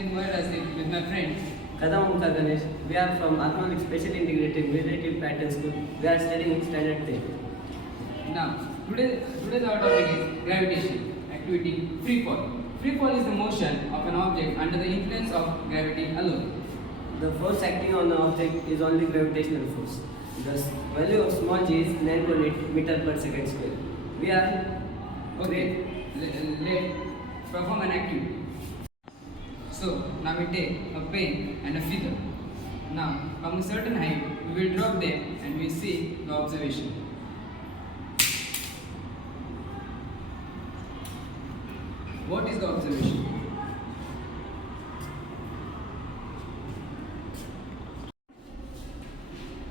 in Varanasi with my friend. Kadam Omkar Ganesh. We are from Atmavik Special Integrated Relative Pattern School. We are studying standard 10. Now, today's our topic is gravitation, activity, free fall. Free fall is the motion of an object under the influence of gravity alone. The force acting on the object is only gravitational force. The value of small g is 9.8 meter per second square. We are Okay, let's perform an activity. So, now we take a pen and a feather. Now, from a certain height, we will drop them and we see the observation. What is the observation?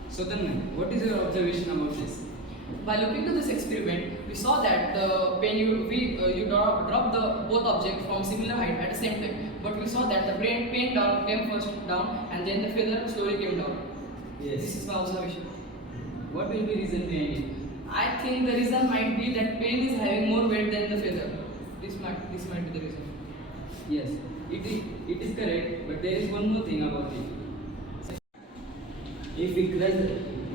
So then, what is your observation about this? By looking to this experiment, we saw that when you drop the both objects from similar height at the same time, but we saw that the pen down came first down and then the feather slowly came down. Yes. This is my observation. What will be reason behind it? I think the reason might be that pen is having more weight than the feather. This might be the reason. Yes, it is correct, but there is one more thing about it. If we crush,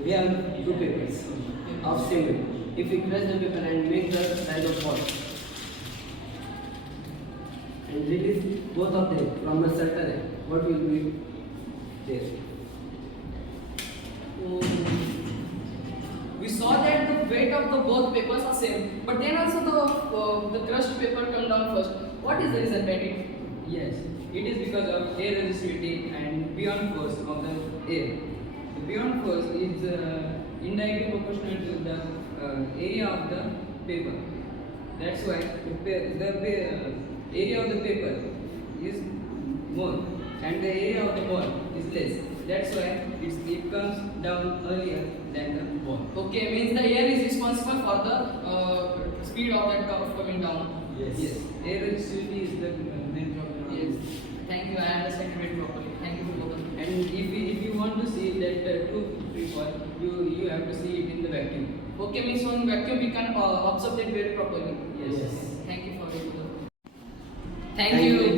we have two papers of same weight. If we crush the paper and make the size of ball and release both of them from a certain height, what will be there? We saw that the weight of the both papers are same, but then also the crushed paper come down first. What is the reason behind it? Yes, it is because of air resistivity and beyond force of the air. The beyond force is indirectly proportional to the area of the paper. That's why the area of the paper is more and the area of the ball is less. That's why it comes down earlier than the ball. Okay, means the air is responsible for the speed of that curve coming down. Yes, air resistivity is the main problem. Yes. Thank you. I understand it very properly. Thank you for both of you. And if you want to see that true free fall, you have to see it in the vacuum. Okay, means on vacuum we can observe that very properly. Yes. Thank you for it. Thank you.